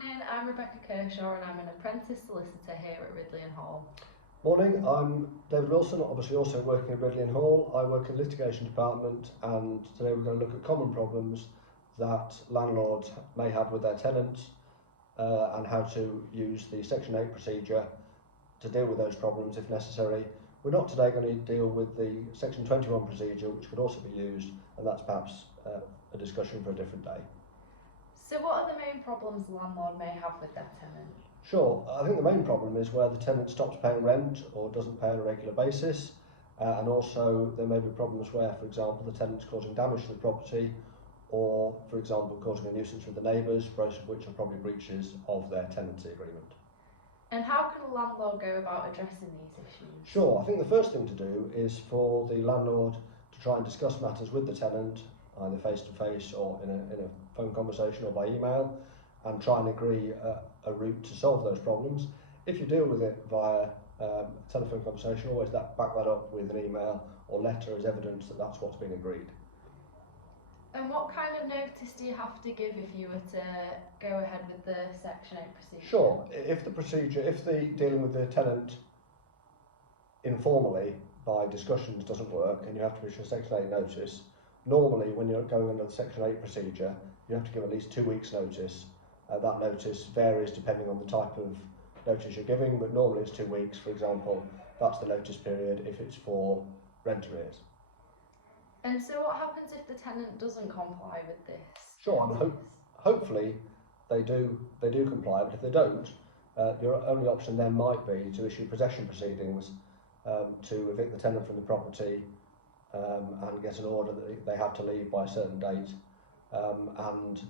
Morning, I'm Rebecca Kershaw and I'm an apprentice solicitor here at Ridley and Hall. Morning, I'm David Wilson, obviously also working at Ridley and Hall. I work in the litigation department, and today we're going to look at common problems that landlords may have with their tenants and how to use the Section 8 procedure to deal with those problems if necessary. We're not today going to deal with the Section 21 procedure, which could also be used, and that's perhaps a discussion for a different day. So what are the main problems the landlord may have with their tenant? Sure, I think the main problem is where the tenant stops paying rent or doesn't pay on a regular basis, and also there may be problems where, for example, the tenant's causing damage to the property, or, for example, causing a nuisance with the neighbours, both of which are probably breaches of their tenancy agreement. And how can a landlord go about addressing these issues? Sure, I think the first thing to do is for the landlord to try and discuss matters with the tenant, either face-to-face or in a phone conversation or by email, and try and agree a route to solve those problems. If you deal with it via a telephone conversation, always back that up with an email or letter as evidence that that's what's been agreed. And what kind of notice do you have to give if you were to go ahead with the Section 8 procedure? Sure, if the dealing with the tenant informally by discussions doesn't work and you have to issue a Section 8 notice, normally when you're going under the Section 8 procedure, you have to give at least 2 weeks notice. That notice varies depending on the type of notice you're giving, but normally it's 2 weeks. For example, that's the notice period if it's for rent arrears. And so what happens if the tenant doesn't comply with this? Sure, and hopefully they do comply, but if they don't, your only option then might be to issue possession proceedings to evict the tenant from the property and get an order that they have to leave by a certain date. And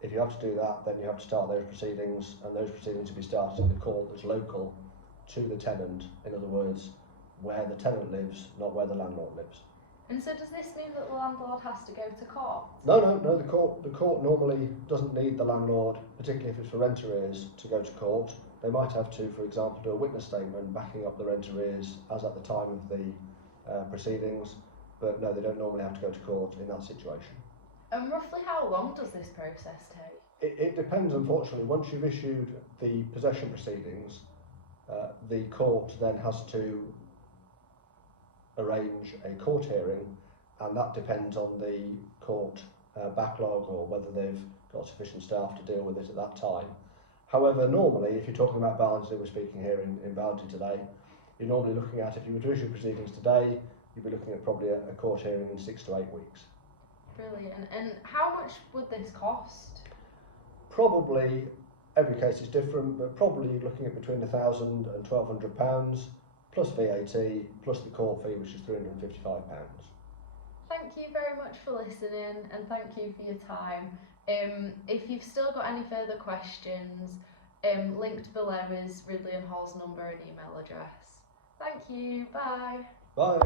if you have to do that, then you have to start those proceedings, and those proceedings will be started in the court that's local to the tenant. In other words, where the tenant lives, not where the landlord lives. And so does this mean that the landlord has to go to court? No. The court normally doesn't need the landlord, particularly if it's for rent arrears, to go to court. They might have to, for example, do a witness statement backing up the rent arrears as at the time of the proceedings, but no, they don't normally have to go to court in that situation. And roughly how long does this process take? It depends, unfortunately. Once you've issued the possession proceedings, the court then has to arrange a court hearing, and that depends on the court backlog or whether they've got sufficient staff to deal with it at that time. However, normally, if you're talking about Barnsley, we're speaking here in Barnsley today, you're normally looking at, if you were to issue proceedings today, you'd be looking at probably a court hearing in 6 to 8 weeks. Brilliant. And how much would this cost? Probably, every case is different, but probably you're looking at between £1,000 and £1,200, plus VAT, plus the court fee, which is £355. Thank you very much for listening, and thank you for your time. If you've still got any further questions, linked below is Ridley and Hall's number and email address. Thank you. Bye. Bye.